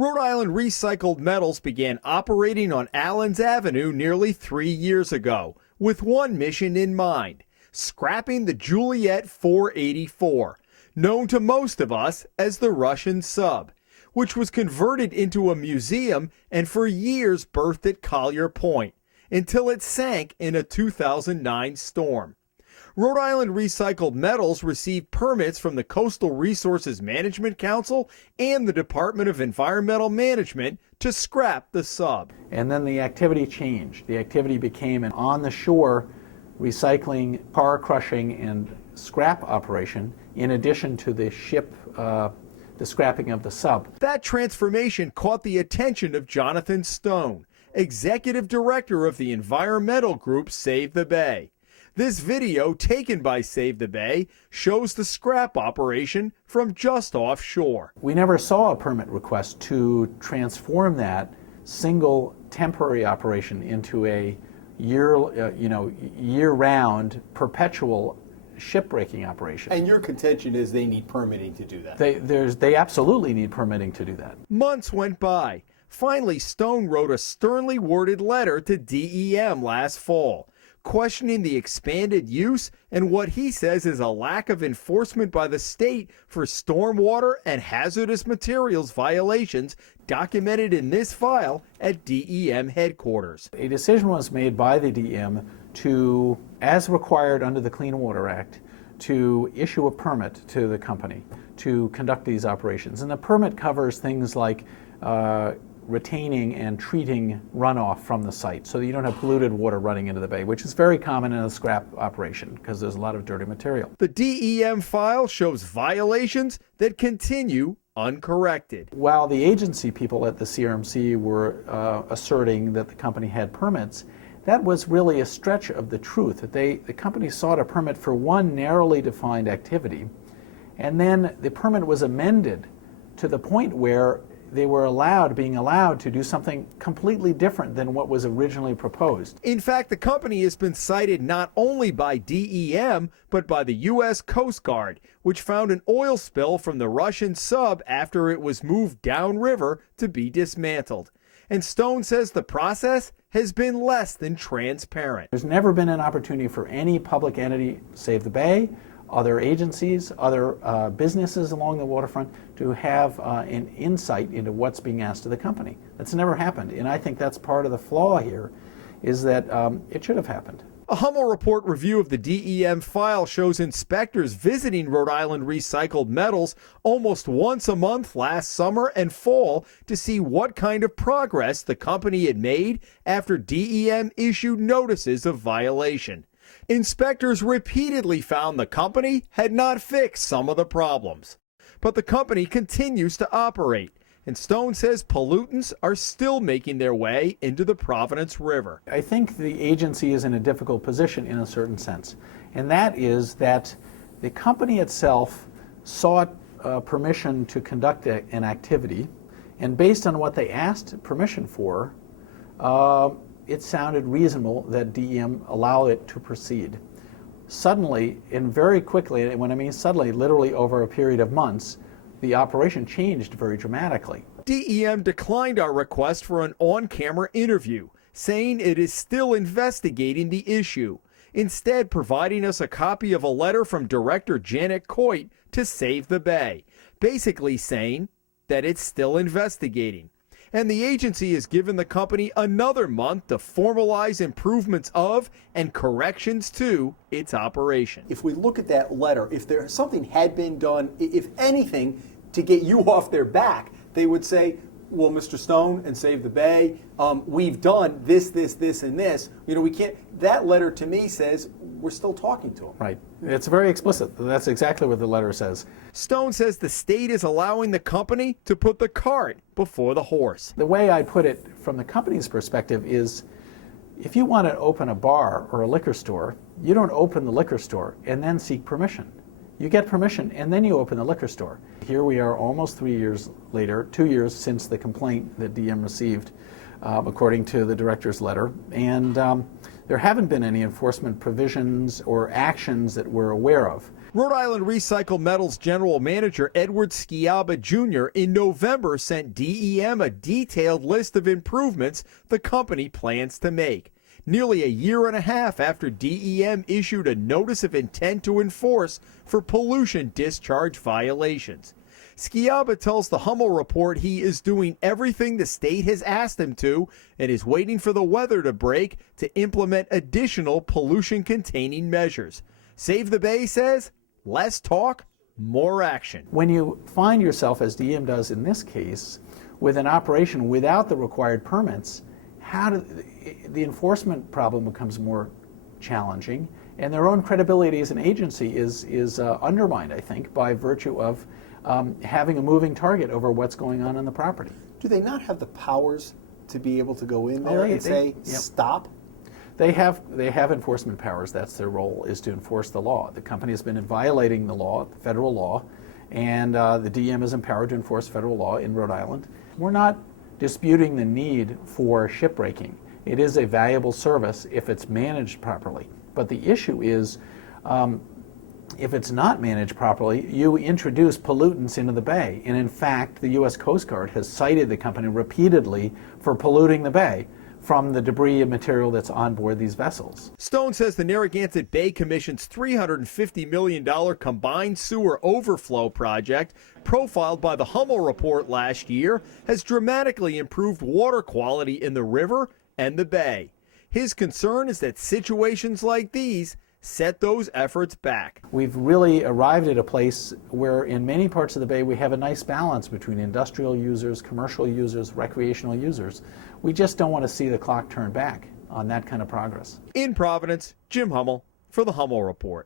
Rhode Island Recycled Metals began operating on Allens Avenue nearly 3 years ago, with one mission in mind: scrapping the Juliet 484, known to most of us as the Russian sub, which was converted into a museum and for years berthed at Collier Point, until it sank in a 2009 storm. Rhode Island Recycled Metals received permits from the Coastal Resources Management Council and the Department of Environmental Management to scrap the sub. And then the activity changed. The activity became an on-the-shore recycling, car crushing, and scrap operation, in addition to the ship, the scrapping of the sub. That transformation caught the attention of Jonathan Stone, executive director of the environmental group Save the Bay. This video, taken by Save the Bay, shows the scrap operation from just offshore. We never saw a permit request to transform that single temporary operation into a year-round, perpetual shipbreaking operation. And your contention is they need permitting to do that? They absolutely need permitting to do that. Months went by. Finally, Stone wrote a sternly worded letter to DEM last fall, questioning the expanded use and what he says is a lack of enforcement by the state for stormwater and hazardous materials violations documented in this file at DEM headquarters. A decision was made by the DEM to, as required under the Clean Water Act, to issue a permit to the company to conduct these operations. And the permit covers things like retaining and treating runoff from the site so that you don't have polluted water running into the bay, which is very common in a scrap operation because there's a lot of dirty material. The DEM file shows violations that continue uncorrected. While the agency people at the CRMC were asserting that the company had permits, that was really a stretch of the truth. That the company sought a permit for one narrowly defined activity, and then the permit was amended to the point where they were being allowed to do something completely different than what was originally proposed. In fact, the company has been cited not only by DEM, but by the U.S. Coast Guard, which found an oil spill from the Russian sub after it was moved downriver to be dismantled. And Stone says the process has been less than transparent. There's never been an opportunity for any public entity, Save the Bay, other agencies, other businesses along the waterfront to have an insight into what's being asked of the company. That's never happened, and I think that's part of the flaw here, is that it should have happened. A Hummel report review of the DEM file shows inspectors visiting Rhode Island Recycled Metals almost once a month last summer and fall to see what kind of progress the company had made after DEM issued notices of violation. Inspectors repeatedly found the company had not fixed some of the problems. But the company continues to operate, and Stone says pollutants are still making their way into the Providence River. I think the agency is in a difficult position in a certain sense, and that is that the company itself sought permission to conduct an activity, and based on what they asked permission for, it sounded reasonable that DEM allow it to proceed. Suddenly, and very quickly, and when I mean suddenly, literally over a period of months, the operation changed very dramatically. DEM declined our request for an on-camera interview, saying it is still investigating the issue, instead providing us a copy of a letter from Director Janet Coit to Save the Bay, basically saying that it's still investigating. And the agency has given the company another month to formalize improvements of and corrections to its operation. If we look at that letter, if there something had been done, if anything, to get you off their back, they would say, well, Mr. Stone and Save the Bay, we've done this, and this. You know, we can't. That letter to me says we're still talking to them. Right. It's very explicit. That's exactly what the letter says. Stone says the state is allowing the company to put the cart before the horse. The way I put it from the company's perspective is, if you want to open a bar or a liquor store, you don't open the liquor store and then seek permission. You get permission and then you open the liquor store. Here we are almost 3 years later, 2 years since the complaint that DM received, according to the director's letter, and there haven't been any enforcement provisions or actions that we're aware of. Rhode Island Recycled Metals General Manager Edward Sciaba Jr. in November sent DEM a detailed list of improvements the company plans to make. Nearly a year and a half after DEM issued a notice of intent to enforce for pollution discharge violations. Sciaba tells the Hummel report he is doing everything the state has asked him to and is waiting for the weather to break to implement additional pollution-containing measures. Save the Bay says, less talk, more action. When you find yourself, as DEM does in this case, with an operation without the required permits, the enforcement problem becomes more challenging, and their own credibility as an agency is undermined, I think, by virtue of having a moving target over what's going on the property. Do they not have the powers to be able to go in there and say, stop? They have enforcement powers. That's their role, is to enforce the law. The company has been violating the law, the federal law, and the DEM is empowered to enforce federal law in Rhode Island. We're not disputing the need for shipbreaking. It is a valuable service if it's managed properly. But the issue is, if it's not managed properly, you introduce pollutants into the bay. And in fact, the U.S. Coast Guard has cited the company repeatedly for polluting the bay from the debris and material that's on board these vessels. Stone says the Narragansett Bay Commission's $350 million combined sewer overflow project, profiled by the Hummel report last year, has dramatically improved water quality in the river and the bay. His concern is that situations like these set those efforts back. We've really arrived at a place where in many parts of the bay we have a nice balance between industrial users, commercial users, recreational users. We just don't want to see the clock turn back on that kind of progress. In Providence, Jim Hummel for the Hummel Report.